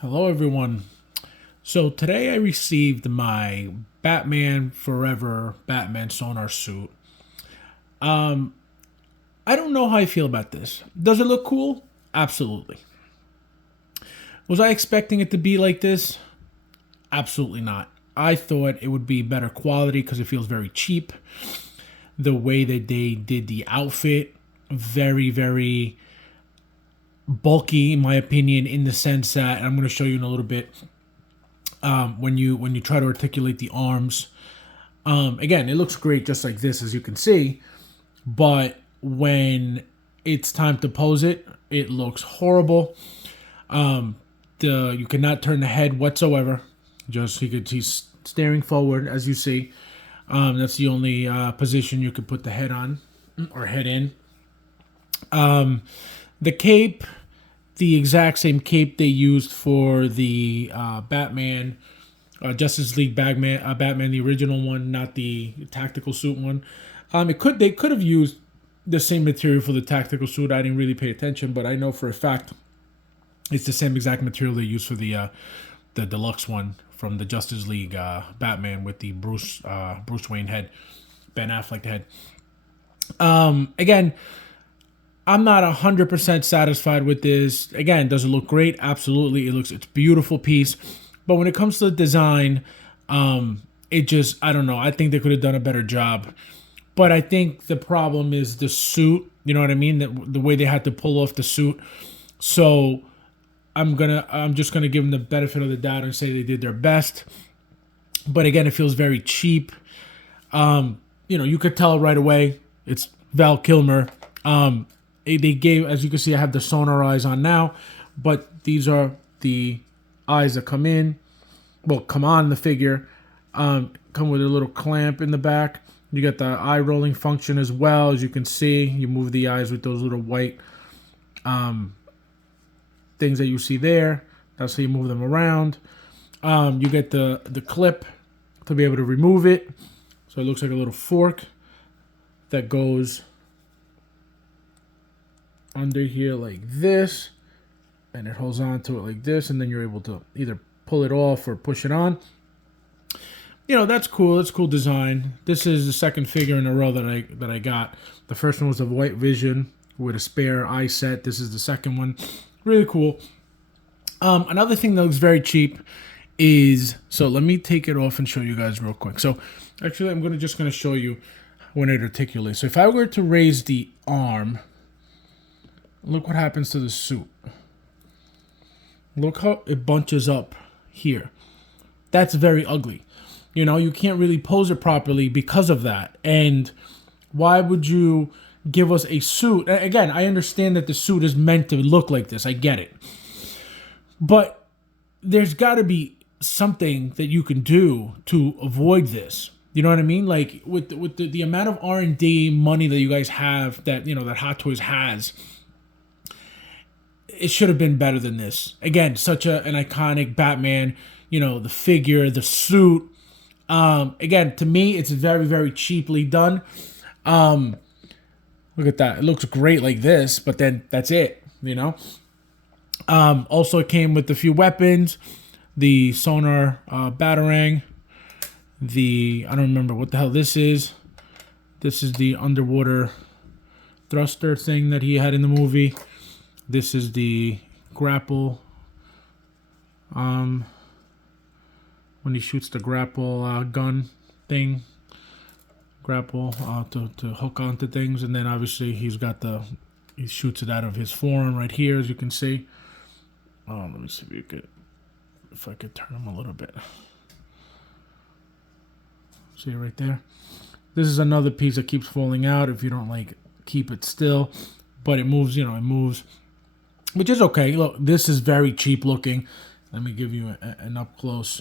Hello, everyone. So today I received my Batman Forever Batman Sonar suit. I don't know how I feel about this. Does it look cool? Absolutely. Was I expecting it to be like this? Absolutely not. I thought it would be better quality because it feels very cheap. The way that they did the outfit, very bulky, in my opinion, in the sense that and I'm going to show you in a little bit. When you try to articulate the arms. Again, it looks great just like this, as you can see, but when it's time to pose it, it looks horrible. You cannot turn the head whatsoever. He's staring forward, as you see. That's the only position you could put the head on or head in. The cape, the exact same cape they used for the Batman, Justice League Batman, the original one, not the tactical suit one. They could have used the same material for the tactical suit. I didn't really pay attention, but I know for a fact it's the same exact material they used for the deluxe one from the Justice League Batman with the Bruce Wayne head, Ben Affleck head. Again, I'm not 100% satisfied with this. Again, does it look great? Absolutely. It's a beautiful piece. But when it comes to the design, I don't know. I think they could have done a better job. But I think the problem is the suit. You know what I mean? The way they had to pull off the suit. So I'm just gonna give them the benefit of the doubt and say they did their best. But again, it feels very cheap. You could tell right away it's Val Kilmer. They gave, as you can see, I have the Sonar eyes on now, but these are the eyes that come on the figure. Come with a little clamp in the back. You got the eye rolling function as well. As you can see, you move the eyes with those little white things that you see there. That's how you move them around. You get the clip to be able to remove it. So it looks like a little fork that goes under here like this, and it holds on to it like this, and then you're able to either pull it off or push it on. That's cool. It's cool design. This is the second figure in a row that I got. The first one was a White Vision with a spare eye set. This is the second one. Really cool. Another thing that looks very cheap is, so let me take it off and show you guys real quick. So actually I'm just gonna show you when it articulates. So if I were to raise the arm, look what happens to the suit. Look how it bunches up here. That's very ugly. You can't really pose it properly because of that. And why would you give us a suit? Again, I understand that the suit is meant to look like this. I get it. But there's got to be something that you can do to avoid this. You know what I mean? Like with the amount of R&D money that you guys have, that Hot Toys has, it should have been better than this. Again, such an iconic Batman, the figure, the suit. Again, to me, it's very cheaply done. Look at that. It looks great like this, but then that's it, Also, it came with a few weapons. The Sonar Batarang. I don't remember what the hell this is. This is the underwater thruster thing that he had in the movie. This is the grapple. When he shoots the grapple gun thing. Grapple to hook onto things. And then obviously he shoots it out of his forearm right here, as you can see. Let me see if I could turn him a little bit. See it right there? This is another piece that keeps falling out if you don't keep it still. But it moves, it moves. Which is okay. Look, this is very cheap looking. Let me give you an up close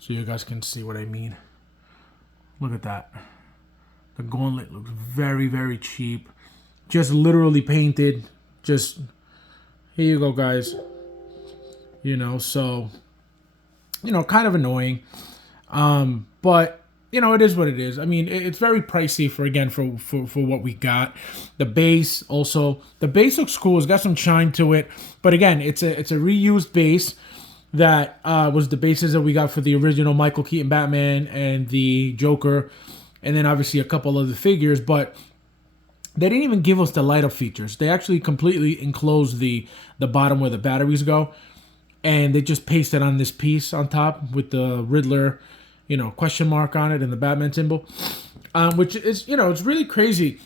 so you guys can see what I mean. Look at that. The gauntlet looks very cheap. Just literally painted. Just, here you go, guys. So, kind of annoying. But, it is what it is. I mean, it's very pricey for what we got. The base looks cool. It's got some shine to it. But again, it's a reused base. that was the basis that we got for the original Michael Keaton Batman and the Joker, and then obviously a couple other figures. But they didn't even give us the light up features. They actually completely enclosed the bottom where the batteries go, and they just pasted on this piece on top with the Riddler, question mark on it and the Batman symbol, which is, it's really crazy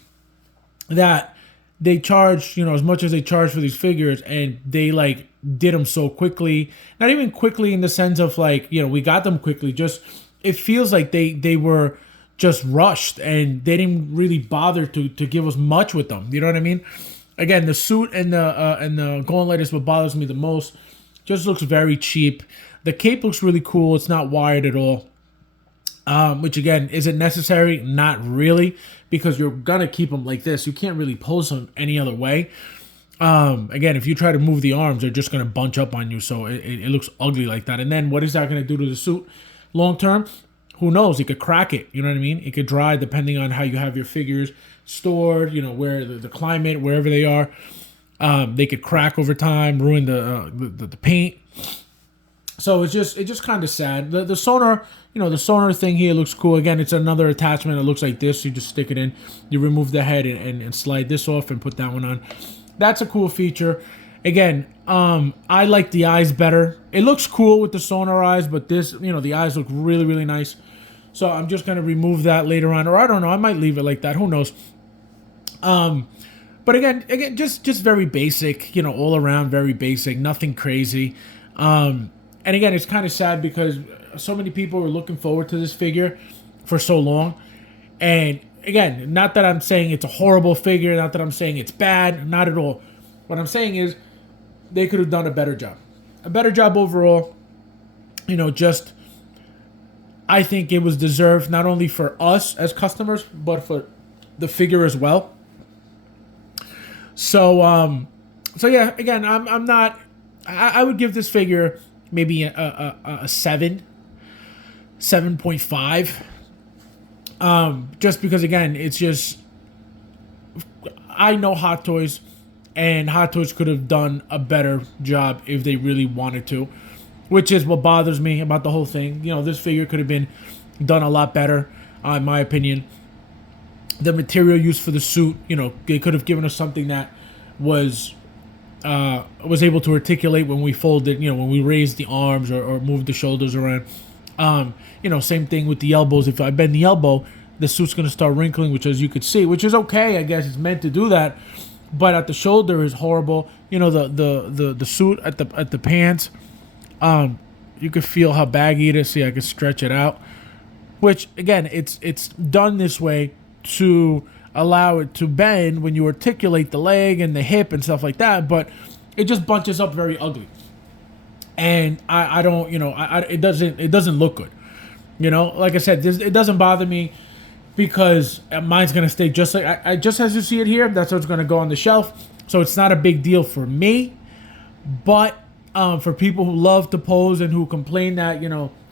that they charge, as much as they charge for these figures, and they like did them so quickly. Not even quickly in the sense of like, we got them quickly. Just it feels like they were just rushed and they didn't really bother to give us much with them. You know what I mean? Again, the suit and the gauntlet is what bothers me the most. Just looks very cheap. The cape looks really cool. It's not wired at all. Which again, is it necessary? Not really, because you're gonna keep them like this. You can't really pose them any other way. Again, if you try to move the arms, they're just gonna bunch up on you. So it looks ugly like that. And then what is that gonna do to the suit long term? Who knows? It could crack it. You know what I mean? It could dry depending on how you have your figures stored. Where the climate, wherever they are. They could crack over time, ruin the paint. So it's just kind of sad. The Sonar, the Sonar thing here looks cool. Again, it's another attachment that looks like this. You just stick it in. You remove the head and slide this off and put that one on. That's a cool feature. Again, I like the eyes better. It looks cool with the Sonar eyes, but this, the eyes look really, really nice. So I'm just going to remove that later on. Or I don't know. I might leave it like that. Who knows? But again, just very basic, all around very basic, nothing crazy. And again, it's kind of sad because so many people were looking forward to this figure for so long. And again, not that I'm saying it's a horrible figure, not that I'm saying it's bad, not at all. What I'm saying is they could have done a better job. A better job overall. Just I think it was deserved not only for us as customers, but for the figure as well. So yeah, again, I'm not. I would give this figure maybe a 7.5. Just because again, it's just I know Hot Toys, and Hot Toys could have done a better job if they really wanted to, which is what bothers me about the whole thing. This figure could have been done a lot better, in my opinion. The material used for the suit, they could have given us something that was able to articulate when we folded, when we raised the arms or moved the shoulders around. Same thing with the elbows. If I bend the elbow, the suit's going to start wrinkling, which as you could see, which is okay. I guess it's meant to do that. But at the shoulder is horrible. The suit at the pants, you could feel how baggy it is. See, I can stretch it out. Which again, it's done this way to allow it to bend when you articulate the leg and the hip and stuff like that, but it just bunches up very ugly. And I don't, it doesn't look good. Like I said, it doesn't bother me because mine's gonna stay just like I just as you see it here. That's what's gonna go on the shelf. So it's not a big deal for me, but for people who love to pose and who complain that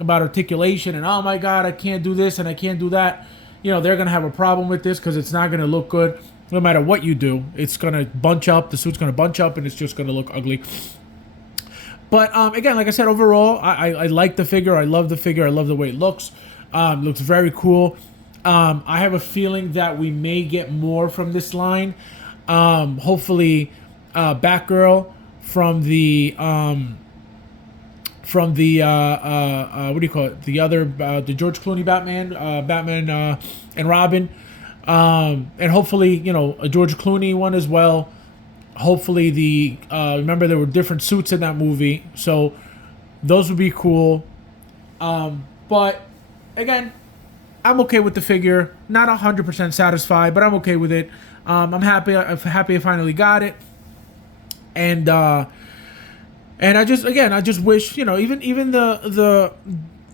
about articulation and oh my god, I can't do this and I can't do that. They're going to have a problem with this because it's not going to look good. No matter what you do, it's going to bunch up. The suit's going to bunch up and it's just going to look ugly. But again, like I said, overall, I like the figure. I love the figure. I love the way it looks. Looks very cool. I have a feeling that we may get more from this line. Hopefully, Batgirl from the what do you call it? The other, the George Clooney Batman, and Robin, and hopefully a George Clooney one as well. Hopefully remember there were different suits in that movie, so those would be cool. But again, I'm okay with the figure. Not 100% satisfied, but I'm okay with it. I'm happy. I'm happy I finally got it, and I just wish, even the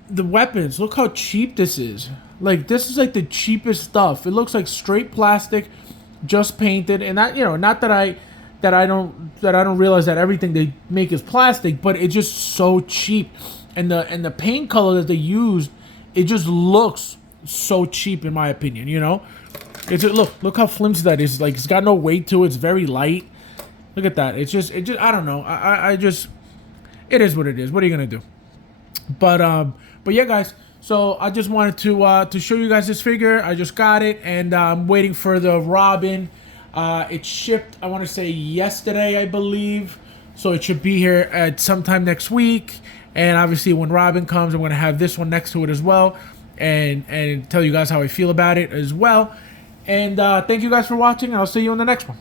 weapons. Look how cheap this is. Like, this is like the cheapest stuff. It looks like straight plastic, just painted. And that, not that I don't realize that everything they make is plastic, but it's just so cheap. And the paint color that they used, it just looks so cheap in my opinion. Look how flimsy that is. Like, it's got no weight to it. It's very light. Look at that. It's just I don't know. it is what it is. What are you gonna do? But yeah, guys. So I just wanted to show you guys this figure. I just got it, and I'm waiting for the Robin. It shipped, I want to say yesterday, I believe. So it should be here at sometime next week. And obviously, when Robin comes, I'm gonna have this one next to it as well, and tell you guys how I feel about it as well. And thank you guys for watching. I'll see you in the next one.